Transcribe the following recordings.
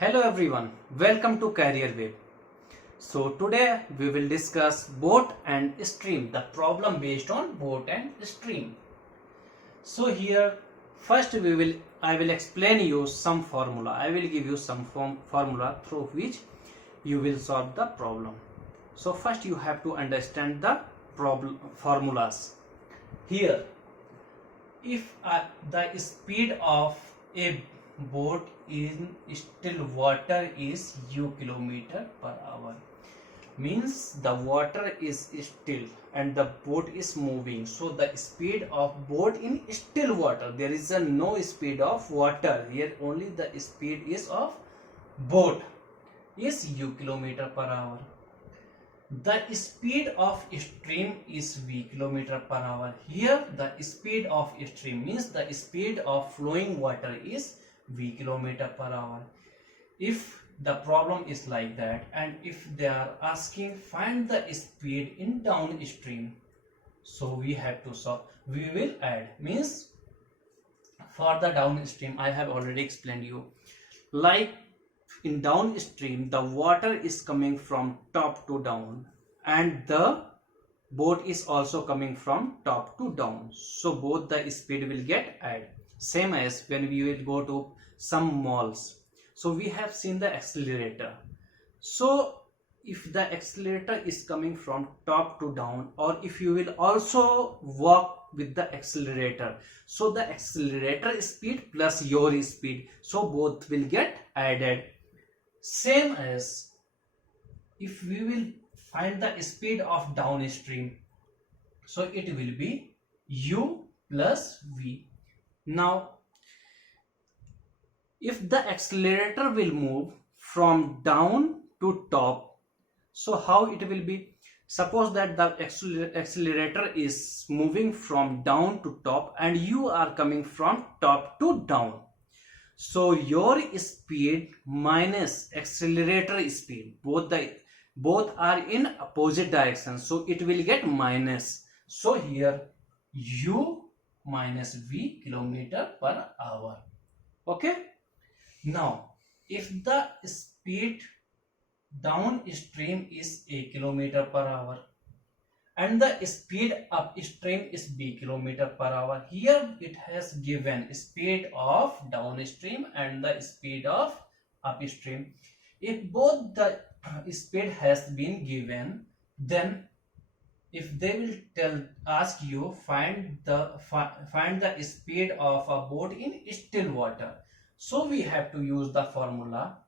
Hello everyone, welcome to Career Web. So today we will discuss boat and stream, the problem based on boat and stream. So here first I will explain you some formula. I will give you some formula through which you will solve the problem. So first you have to understand the problem formulas. Here if the speed of a boat in still water is u kilometer per hour, means the water is still and the boat is moving, so the speed of boat in still water, there is a no speed of water here, only the speed is of boat is u kilometer per hour. The speed of stream is v kilometer per hour. Here the speed of stream means the speed of flowing water is v kilometer per hour. If the problem is like that, and if they are asking find the speed in downstream, so we have to solve, we will add, means for the downstream I have already explained you, like in downstream the water is coming from top to down and the boat is also coming from top to down, so both the speed will get added. Same as when we will go to some malls, so we have seen the accelerator. So if the accelerator is coming from top to down, or if you will also walk with the accelerator, so the accelerator speed plus your speed, so both will get added. Same as if we will find the speed of downstream, so it will be u plus v. Now if the accelerator will move from down to top, so how it will be? Suppose that the accelerator is moving from down to top and you are coming from top to down, so your speed minus accelerator speed, both are in opposite direction, so it will get minus. So here u minus v kilometer per hour. Okay. Now if the speed downstream is a kilometer per hour and the speed upstream is b kilometer per hour, here it has given speed of downstream and the speed of upstream. If both the speed has been given, then if they will ask you find the speed of a boat in still water, so we have to use the formula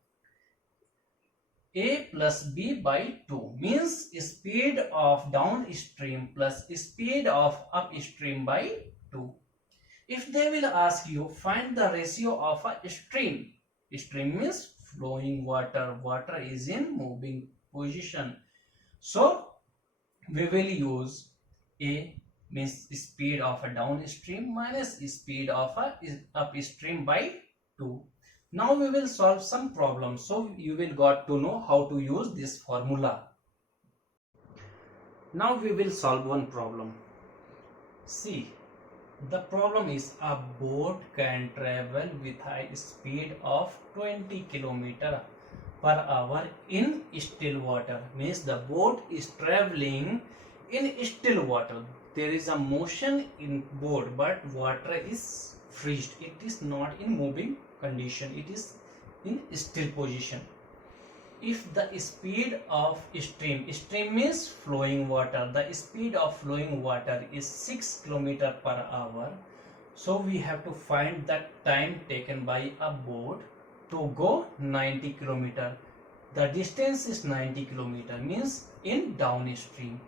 a plus b by 2, means speed of downstream plus speed of upstream by 2. If they will ask you find the ratio of a stream means flowing water, water is in moving position, so we will use a means speed of a downstream minus speed of a upstream by 2. Now we will solve some problems, so you will got to know how to use this formula. Now we will solve one problem. See, the problem is a boat can travel with a speed of 20 km per hour in still water, means the boat is traveling in still water. There is a motion in boat but water is freezed, it is not in moving condition, it is in still position. If the speed of stream means flowing water, the speed of flowing water is 6 km per hour, so we have to find the time taken by a boat to go 90 km. The distance is 90 km, means in downstream.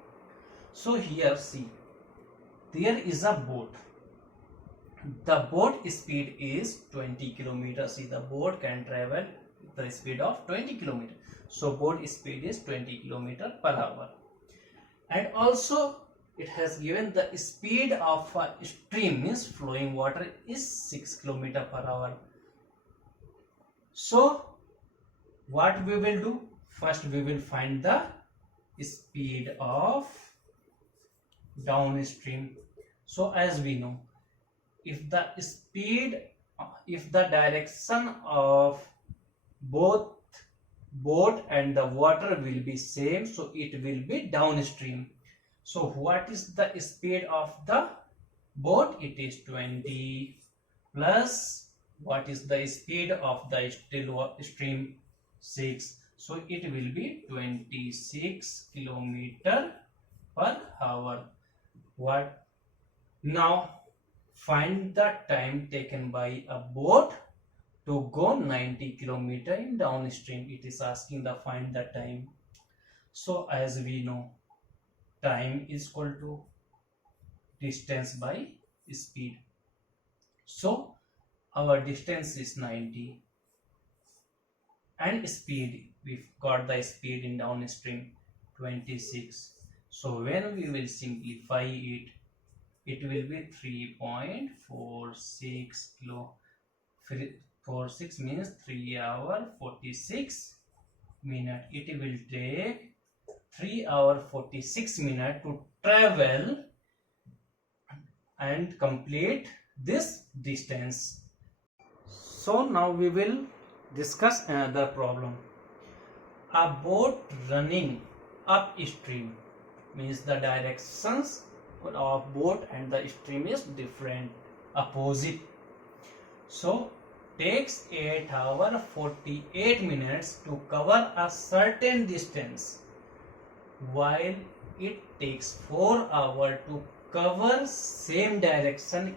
So here see, there is a boat, the boat speed is 20 km. See, the boat can travel with the speed of 20 km, so boat speed is 20 km per hour. And also it has given the speed of a stream, means flowing water, is 6 km per hour. So what we will do? First we will find the speed of downstream. So as we know, if the direction of both boat and the water will be same, so it will be downstream. So what is the speed of the boat? It is 20 plus what is the speed of the stream? 6. So it will be 26 kilometer per hour. What now? Find the time taken by a boat to go 90 kilometer in downstream. It is asking the find the time. So as we know, time is equal to distance by speed. So our distance is 90 and speed, we've got the speed in downstream 26. So when we will simplify it, it will be 3.46 kilo. 46 means 3 hour 46 minute. It will take 3 hour 46 minute to travel and complete this distance. So now we will discuss another problem. A boat running upstream means the directions of boat and the stream is different, opposite. So takes 8 hour 48 minutes to cover a certain distance, while it takes 4 hour to cover same direction,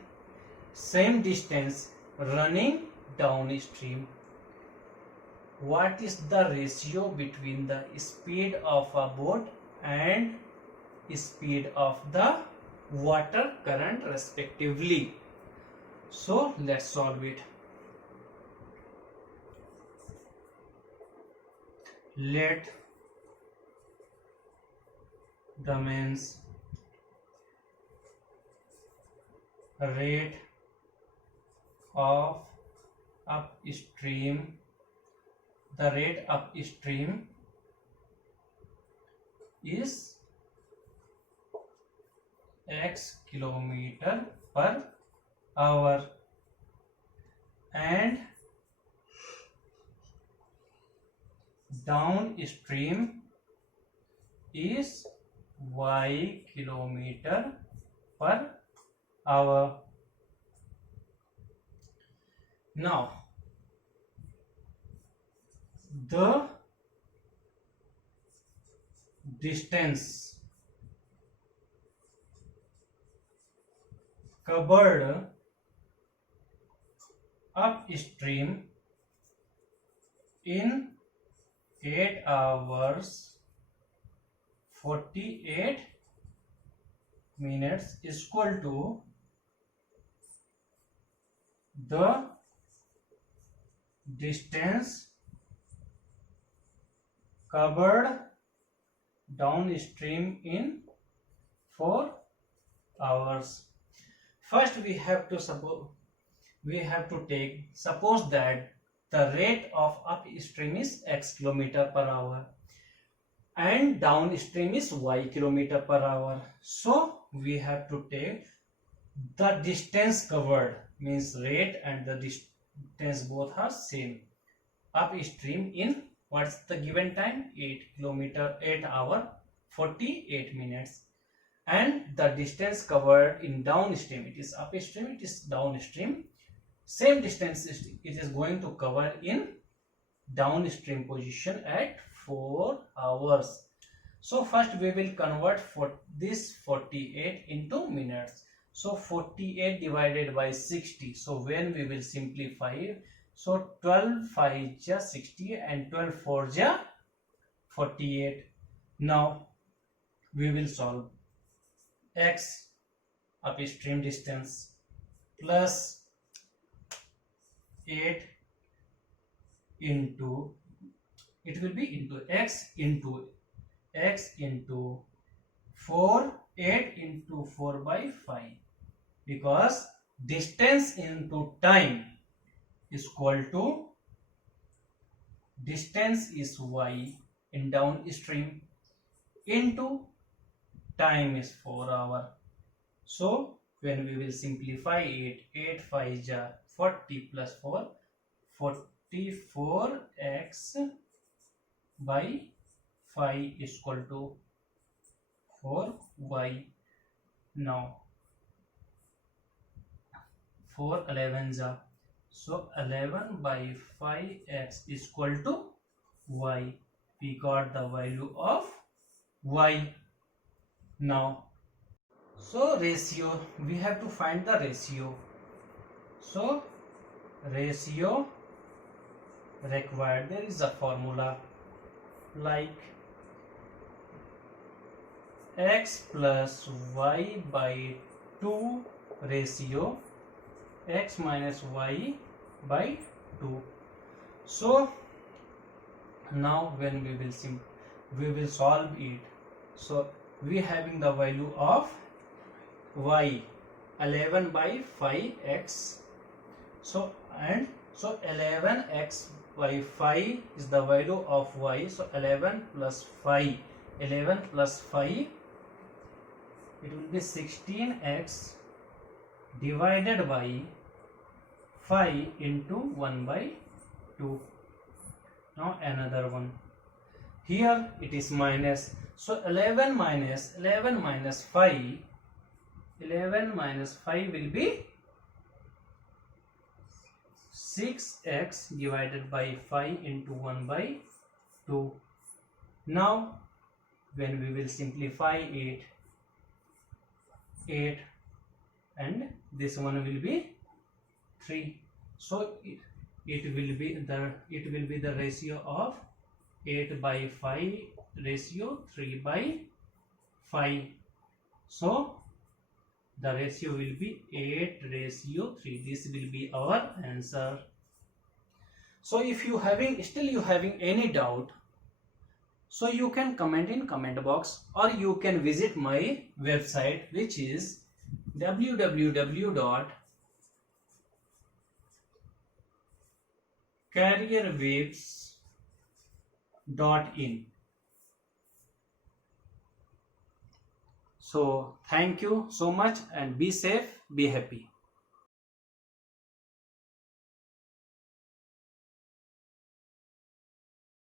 same distance running downstream. What is the ratio between the speed of a boat and speed of the water current respectively? So let's solve it. Let the means rate of upstream, the rate upstream is x kilometer per hour and downstream is y kilometer per hour. Now the distance covered upstream in 8 hours 48 minutes is equal to the distance covered downstream in 4 hours. First we have to suppose that the rate of upstream is x kilometer per hour and downstream is y kilometer per hour. So we have to take the distance covered, means rate and the distance both are same, upstream in what's the given time, 8 hour 48 minutes, and the distance covered in downstream, it is upstream, it is downstream, same distance it is going to cover in downstream position at 4 hours. So first we will convert for this 48 into minutes. So 48 divided by 60. So when we will simplify, so 12 5 ja 60 and 12 4 ja 48. Now we will solve x upstream distance plus 8 into, it will be into x into 4, 8 into 4 by 5, because distance into time is equal to distance is y in downstream into time is 4 hour. So when we will simplify it, 8 5 ja 40 plus 4 40 54x by 5 is equal to 4y. Now 4 11s are, so 11 by 5x is equal to y. We got the value of y. Now, so ratio, we have to find the ratio. So ratio required, there is a formula like x plus y by 2 ratio x minus y by 2. So now when we will solve it, so we having the value of y 11 by 5x, so 11x by 5 is the value of y, so 11 plus 5 it will be 16x divided by 5 into 1 by 2. Now another one, here it is minus, so 11 minus 5 will be 6x divided by 5 into 1 by 2. Now when we will simplify it, 8 and this one will be 3, so it will be the ratio of 8 by 5 ratio 3 by 5, so the ratio will be 8 ratio 3. This will be our answer. So if you having any doubt, so you can comment in comment box, or you can visit my website, which is www.careerwaves.in. So thank you so much and be safe, be happy.